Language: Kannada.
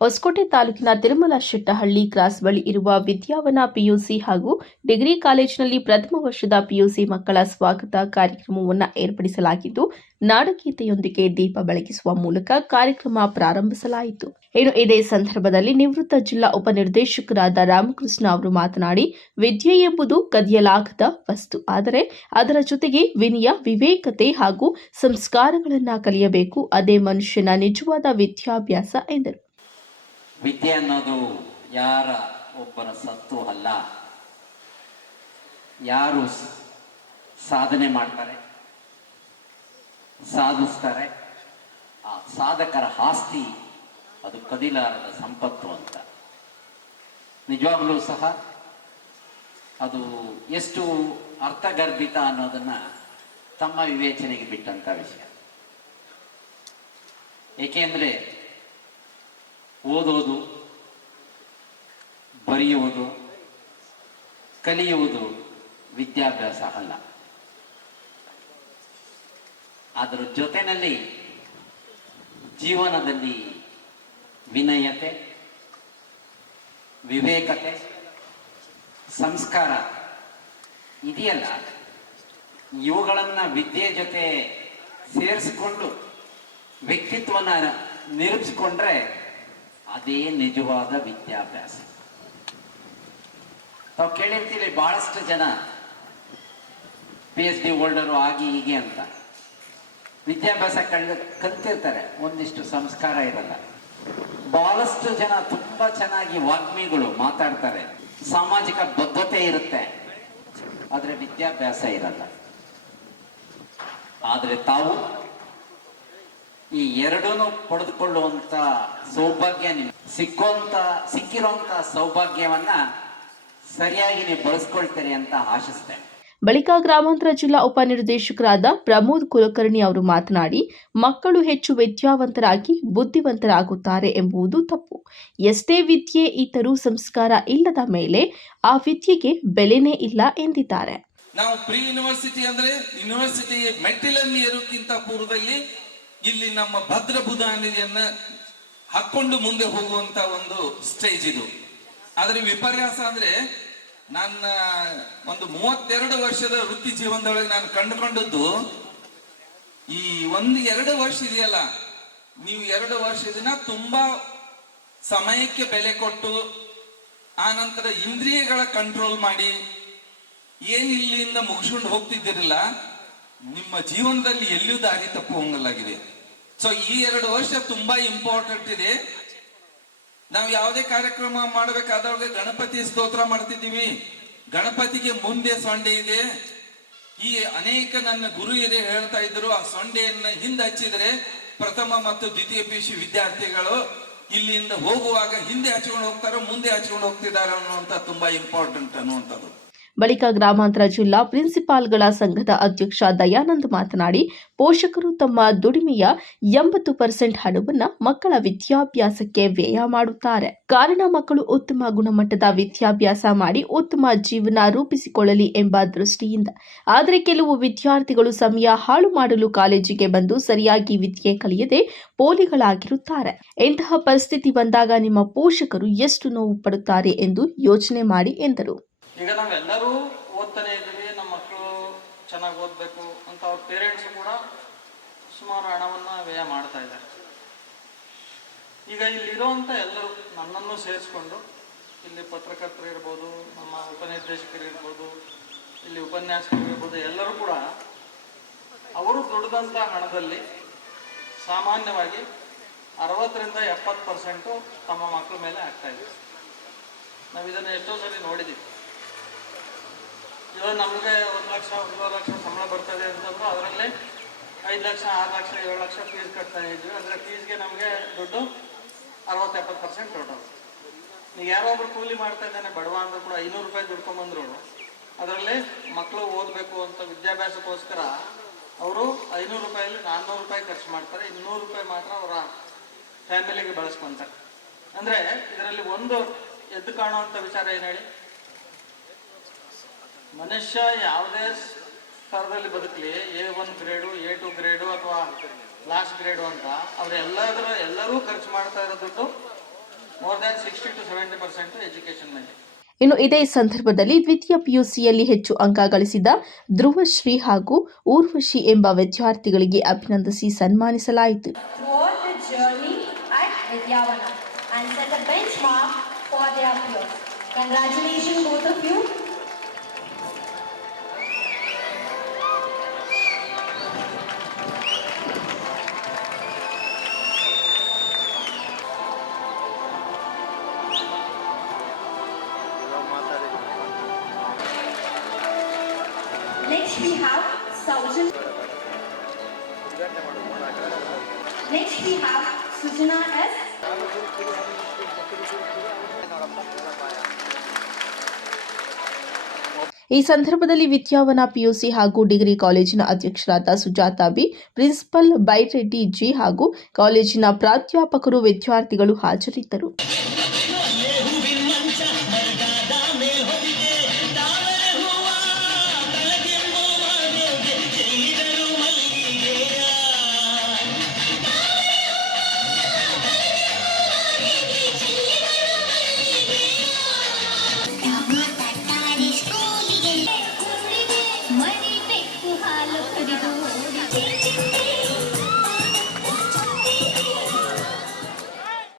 ಹೊಸಕೋಟೆ ತಾಲೂಕಿನ ತಿರುಮಲ ಶೆಟ್ಟಹಳ್ಳಿ ಕ್ರಾಸ್ ಬಳಿ ಇರುವ ವಿದ್ಯಾವನ ಪಿಯುಸಿ ಹಾಗೂ ಡಿಗ್ರಿ ಕಾಲೇಜಿನಲ್ಲಿ ಪ್ರಥಮ ವರ್ಷದ ಪಿಯುಸಿ ಮಕ್ಕಳ ಸ್ವಾಗತ ಕಾರ್ಯಕ್ರಮವನ್ನು ಏರ್ಪಡಿಸಲಾಗಿದ್ದು, ನಾಡಗೀತೆಯೊಂದಿಗೆ ದೀಪ ಬೆಳಗಿಸುವ ಮೂಲಕ ಕಾರ್ಯಕ್ರಮ ಪ್ರಾರಂಭಿಸಲಾಯಿತು. ಇನ್ನು ಇದೇ ಸಂದರ್ಭದಲ್ಲಿ ನಿವೃತ್ತ ಜಿಲ್ಲಾ ಉಪನಿರ್ದೇಶಕರಾದ ರಾಮಕೃಷ್ಣ ಅವರು ಮಾತನಾಡಿ, ವಿದ್ಯೆ ಎಂಬುದು ಕದಿಯಲಾಗದ ವಸ್ತು. ಆದರೆ ಅದರ ಜೊತೆಗೆ ವಿನಯ, ವಿವೇಕತೆ ಹಾಗೂ ಸಂಸ್ಕಾರಗಳನ್ನು ಕಲಿಯಬೇಕು. ಅದೇ ಮನುಷ್ಯನ ನಿಜವಾದ ವಿದ್ಯಾಭ್ಯಾಸ ಎಂದರು. ವಿದ್ಯೆ ಅನ್ನೋದು ಯಾರ ಒಬ್ಬರ ಸತ್ತು ಅಲ್ಲ. ಯಾರು ಸಾಧನೆ ಮಾಡ್ತಾರೆ, ಸಾಧಿಸ್ತಾರೆ, ಆ ಸಾಧಕರ ಆಸ್ತಿ ಅದು ಕದಿಲಾರದ ಸಂಪತ್ತು ಅಂತ. ನಿಜವಾಗ್ಲೂ ಸಹ ಅದು ಎಷ್ಟು ಅರ್ಥಗರ್ಭಿತ ಅನ್ನೋದನ್ನ ತಮ್ಮ ವಿವೇಚನೆಗೆ ಬಿಟ್ಟಂತ ವಿಷಯ. ಏಕೆಂದ್ರೆ ಓದೋದು, ಬರೆಯುವುದು, ಕಲಿಯುವುದು ವಿದ್ಯಾಭ್ಯಾಸ ಅಲ್ಲ. ಅದರ ಜೊತೆಯಲ್ಲಿ ಜೀವನದಲ್ಲಿ ವಿನಯತೆ, ವಿವೇಕತೆ, ಸಂಸ್ಕಾರ ಇದೆಯಲ್ಲ. ಇವುಗಳನ್ನು ವಿದ್ಯೆ ಜೊತೆ ಸೇರಿಸಿಕೊಂಡು ವ್ಯಕ್ತಿತ್ವನ ನಿರೂಪಿಸಿಕೊಂಡ್ರೆ ಅದೇ ನಿಜವಾದ ವಿದ್ಯಾಭ್ಯಾಸ. ತಾವು ಕೇಳಿರ್ತೀವಿ ಬಹಳಷ್ಟು ಜನ ಪಿ ಎಚ್ ಡಿ ಹೋಲ್ಡರು ಆಗಿ ಹೀಗೆ ಅಂತ. ವಿದ್ಯಾಭ್ಯಾಸ ಕಳ್ ಕಲ್ತಿರ್ತಾರೆ, ಒಂದಿಷ್ಟು ಸಂಸ್ಕಾರ ಇರಲ್ಲ. ಬಹಳಷ್ಟು ಜನ ತುಂಬಾ ಚೆನ್ನಾಗಿ ವಾಗ್ಮಿಗಳು ಮಾತಾಡ್ತಾರೆ, ಸಾಮಾಜಿಕ ಬದ್ಧತೆ ಇರುತ್ತೆ, ಆದ್ರೆ ವಿದ್ಯಾಭ್ಯಾಸ ಇರಲ್ಲ. ಆದ್ರೆ ತಾವು ಈ ಎರಡೂ ಪಡೆದುಕೊಳ್ಳುವಂತ ಸೌಭಾಗ್ಯ ನಿಮ್ಗೆ. ಸಿಕ್ಕುವಂತ ಸಿಕ್ಕಿರುವಂತ ಸೌಭಾಗ್ಯವನ್ನ ಸರಿಯಾಗಿ ನೀವು ಬಳಸ್ಕೊಳ್ತೀರಿ ಅಂತ ಆಶಿಸ್ತೇನೆ. ಬಳಿಕ ಗ್ರಾಮಾಂತರ ಜಿಲ್ಲಾ ಉಪನಿರ್ದೇಶಕರಾದ ಪ್ರಮೋದ್ ಕುಲಕರ್ಣಿ ಅವರು ಮಾತನಾಡಿ ಮಕ್ಕಳು ಹೆಚ್ಚು ವಿದ್ಯಾವಂತರಾಗಿ ಬುದ್ಧಿವಂತರಾಗುತ್ತಾರೆ ಎಂಬುದು ತಪ್ಪು. ಎಷ್ಟೇ ವಿದ್ಯೆ ಇತರೂ ಸಂಸ್ಕಾರ ಇಲ್ಲದ ಮೇಲೆ ಆ ವಿದ್ಯೆಗೆ ಬೆಲೆನೇ ಇಲ್ಲ ಎಂದಿದ್ದಾರೆ. ನಾವು ಪ್ರೀ ಯೂನಿವರ್ಸಿಟಿ ಅಂದ್ರೆ ಯೂನಿವರ್ಸಿಟಿ ಮೆಟ್ಟಿಲಲ್ಲಿ ಏರೋಕ್ಕಿಂತ ಪೂರ್ವದಲ್ಲಿ ಇಲ್ಲಿ ನಮ್ಮ ಭದ್ರ ಬುಧಾನಿಯನ್ನ ಹಾಕೊಂಡು ಮುಂದೆ ಹೋಗುವಂತ ಒಂದು ಸ್ಟೇಜ್ ಇದು. ಆದ್ರೆ ವಿಪರ್ಯಾಸ ಅಂದ್ರೆ ನನ್ನ ಒಂದು ಮೂವತ್ತೆರಡು ವರ್ಷದ ವೃತ್ತಿ ಜೀವನದೊಳಗೆ ನಾನು ಕಂಡುಕೊಂಡದ್ದು ಈ ಒಂದು ಎರಡು ವರ್ಷ ಇದೆಯಲ್ಲ, ನೀವು ಎರಡು ವರ್ಷ ಇದನ್ನ ತುಂಬಾ ಸಮಯಕ್ಕೆ ಬೆಲೆ ಕೊಟ್ಟು, ಆ ನಂತರ ಇಂದ್ರಿಯಗಳ ಕಂಟ್ರೋಲ್ ಮಾಡಿ, ಏನ್ ಇಲ್ಲಿಂದ ಮುಗಿಸ್ಕೊಂಡು ಹೋಗ್ತಿದ್ದೀರಲ್ಲ ನಿಮ್ಮ ಜೀವನದಲ್ಲಿ ಎಲ್ಲಿಯೂ ದಾರಿ ತಪ್ಪು ಹೋಗಲಾಗಿದೆ ಸೊ ಈ ಎರಡು ವರ್ಷ ತುಂಬಾ ಇಂಪಾರ್ಟೆಂಟ್ ಇದೆ. ನಾವು ಯಾವುದೇ ಕಾರ್ಯಕ್ರಮ ಮಾಡಬೇಕಾದವಾಗ ಗಣಪತಿ ಸ್ತೋತ್ರ ಮಾಡ್ತಿದ್ದೀವಿ. ಗಣಪತಿಗೆ ಮುಂದೆ ಸೊಂಡೆ ಇದೆ. ಈ ಅನೇಕ ನನ್ನ ಗುರು ಇದೆ ಹೇಳ್ತಾ ಇದ್ರು, ಆ ಸೊಂಡೆಯನ್ನ ಹಿಂದೆ ಹಚ್ಚಿದ್ರೆ ಪ್ರಥಮ ಮತ್ತು ದ್ವಿತೀಯ ಪಿ ವಿದ್ಯಾರ್ಥಿಗಳು ಇಲ್ಲಿಂದ ಹೋಗುವಾಗ ಹಿಂದೆ ಹಚ್ಕೊಂಡು ಹೋಗ್ತಾರೋ, ಮುಂದೆ ಹಚ್ಕೊಂಡು ಹೋಗ್ತಿದ್ದಾರೆ ಅನ್ನುವಂತ ತುಂಬಾ ಇಂಪಾರ್ಟೆಂಟ್ ಅನ್ನುವಂಥದ್ದು. ಬಳಿಕ ಗ್ರಾಮಾಂತರ ಜಿಲ್ಲಾ ಪ್ರಿನ್ಸಿಪಾಲ್ಗಳ ಸಂಘದ ಅಧ್ಯಕ್ಷ ದಯಾನಂದ್ ಮಾತನಾಡಿ, ಪೋಷಕರು ತಮ್ಮ ದುಡಿಮೆಯ ಎಂಬತ್ತು ಪರ್ಸೆಂಟ್ ಹಣವನ್ನು ಮಕ್ಕಳ ವಿದ್ಯಾಭ್ಯಾಸಕ್ಕೆ ವ್ಯಯ ಮಾಡುತ್ತಾರೆ. ಕಾರಣ, ಮಕ್ಕಳು ಉತ್ತಮ ಗುಣಮಟ್ಟದ ವಿದ್ಯಾಭ್ಯಾಸ ಮಾಡಿ ಉತ್ತಮ ಜೀವನ ರೂಪಿಸಿಕೊಳ್ಳಲಿ ಎಂಬ ದೃಷ್ಟಿಯಿಂದ. ಆದರೆ, ಕೆಲವು ವಿದ್ಯಾರ್ಥಿಗಳು ಸಮಯ ಹಾಳು ಮಾಡಲು ಕಾಲೇಜಿಗೆ ಬಂದು ಸರಿಯಾಗಿ ವಿದ್ಯೆ ಕಲಿಯದೆ ಪೋಲಿಗಳಾಗಿರುತ್ತಾರೆ. ಇಂತಹ ಪರಿಸ್ಥಿತಿ ಬಂದಾಗ ನಿಮ್ಮ ಪೋಷಕರು ಎಷ್ಟು ನೋವು ಪಡುತ್ತಾರೆ ಎಂದು ಯೋಚನೆ ಮಾಡಿ ಎಂದರು. ಈಗ ನಾವೆಲ್ಲರೂ ಓದ್ತಾನೆ ಇದ್ದೀವಿ, ನಮ್ಮ ಮಕ್ಕಳು ಚೆನ್ನಾಗಿ ಓದಬೇಕು ಅಂತ ಅವ್ರ ಪೇರೆಂಟ್ಸ್ ಕೂಡ ಸುಮಾರು ಹಣವನ್ನು ವ್ಯಯ ಮಾಡ್ತಾ ಇದ್ದಾರೆ. ಈಗ ಇಲ್ಲಿರುವಂಥ ಎಲ್ಲರೂ ನನ್ನನ್ನು ಸೇರಿಸ್ಕೊಂಡು, ಇಲ್ಲಿ ಪತ್ರಕರ್ತರು ಇರ್ಬೋದು, ನಮ್ಮ ಉಪನಿರ್ದೇಶಕರು ಇರ್ಬೋದು, ಇಲ್ಲಿ ಉಪನ್ಯಾಸಕರು ಇರ್ಬೋದು, ಎಲ್ಲರೂ ಕೂಡ ಅವರು ದುಡಿದಂಥ ಹಣದಲ್ಲಿ ಸಾಮಾನ್ಯವಾಗಿ ಅರವತ್ತರಿಂದ ಎಪ್ಪತ್ತು ಪರ್ಸೆಂಟು ತಮ್ಮ ಮಕ್ಕಳ ಮೇಲೆ ಆಗ್ತಾ ಇದೆ. ನಾವು ಇದನ್ನು ಎಷ್ಟೋ ಸರಿ ನೋಡಿದ್ದೀವಿ ಇವಾಗ ನಮಗೆ ಒಂದು ಲಕ್ಷ, ಒಂದೂವರೆ ಲಕ್ಷ ಸಂಬಳ ಬರ್ತದೆ ಅಂತಂದ್ರೆ ಅದರಲ್ಲಿ ಐದು ಲಕ್ಷ, ಆರು ಲಕ್ಷ, ಏಳು ಲಕ್ಷ ಫೀಸ್ ಕಟ್ತಾ ಇದ್ವಿ. ಅದರ ಫೀಸ್ಗೆ ನಮಗೆ ದುಡ್ಡು ಅರವತ್ತು ಎಪ್ಪತ್ತು ಪರ್ಸೆಂಟ್ ಟೋಟಲ್ ಈಗ ಯಾರೋ ಒಬ್ರು ಕೂಲಿ ಮಾಡ್ತಾ ಇದ್ದಾನೆ, ಬಡವ ಅಂದ್ರೂ ಕೂಡ ಐನೂರು ರೂಪಾಯಿ ದುಡ್ಕೊಂಬಂದ್ರು ಅದರಲ್ಲಿ ಮಕ್ಕಳು ಓದಬೇಕು ಅಂತ ವಿದ್ಯಾಭ್ಯಾಸಕ್ಕೋಸ್ಕರ ಅವರು ಐನೂರು ರೂಪಾಯಲ್ಲಿ ನಾನ್ನೂರು ರೂಪಾಯಿ ಖರ್ಚು ಮಾಡ್ತಾರೆ. ಇನ್ನೂರು ರೂಪಾಯಿ ಮಾತ್ರ ಅವರ ಫ್ಯಾಮಿಲಿಗೆ ಬಳಸ್ಕೊಂತಾರೆ. ಅಂದರೆ ಇದರಲ್ಲಿ ಒಂದು ಎದ್ದು ಕಾಣುವಂಥ ವಿಚಾರ ಏನು ಹೇಳಿ? ಮನುಷ್ಯ ಯಾವುದೇ ಸ್ತರದಲ್ಲಿ ಬದುಕಲಿ A one grade A two grade ಅಥವಾ ಲಾಸ್ಟ್ ಗ್ರೇಡು ಅಂತ ಅವರೆಲ್ಲದರ ಎಲ್ಲರೂ ಖರ್ಚು ಮಾಡ್ತಾ ಇರೋ ದುಡ್ಡು more than sixty to seventy percent education ಮೇಲೆ ಇನ್ನು ಇದೇ ಸಂದರ್ಭದಲ್ಲಿ ದ್ವಿತೀಯ ಪಿಯುಸಿಯಲ್ಲಿ ಹೆಚ್ಚು ಅಂಕ ಗಳಿಸಿದ ಧ್ರುವಶ್ರೀ ಹಾಗೂ ಊರ್ವಶಿ ಎಂಬ ವಿದ್ಯಾರ್ಥಿಗಳಿಗೆ ಅಭಿನಂದಿಸಿ ಸನ್ಮಾನಿಸಲಾಯಿತು and set a benchmark for their peers. Congratulations, both of you. We have Saujin. Next, we have Sujana S. ಈ ಸಂದರ್ಭದಲ್ಲಿ ವಿದ್ಯಾವನ ಪಿಯುಸಿ ಹಾಗೂ ಡಿಗ್ರಿ ಕಾಲೇಜಿನ ಅಧ್ಯಕ್ಷರಾದ Sujatha B, principal Byreddy G ಹಾಗೂ ಕಾಲೇಜಿನ ಪ್ರಾಧ್ಯಾಪಕರು, ವಿದ್ಯಾರ್ಥಿಗಳು ಹಾಜರಿದ್ದರು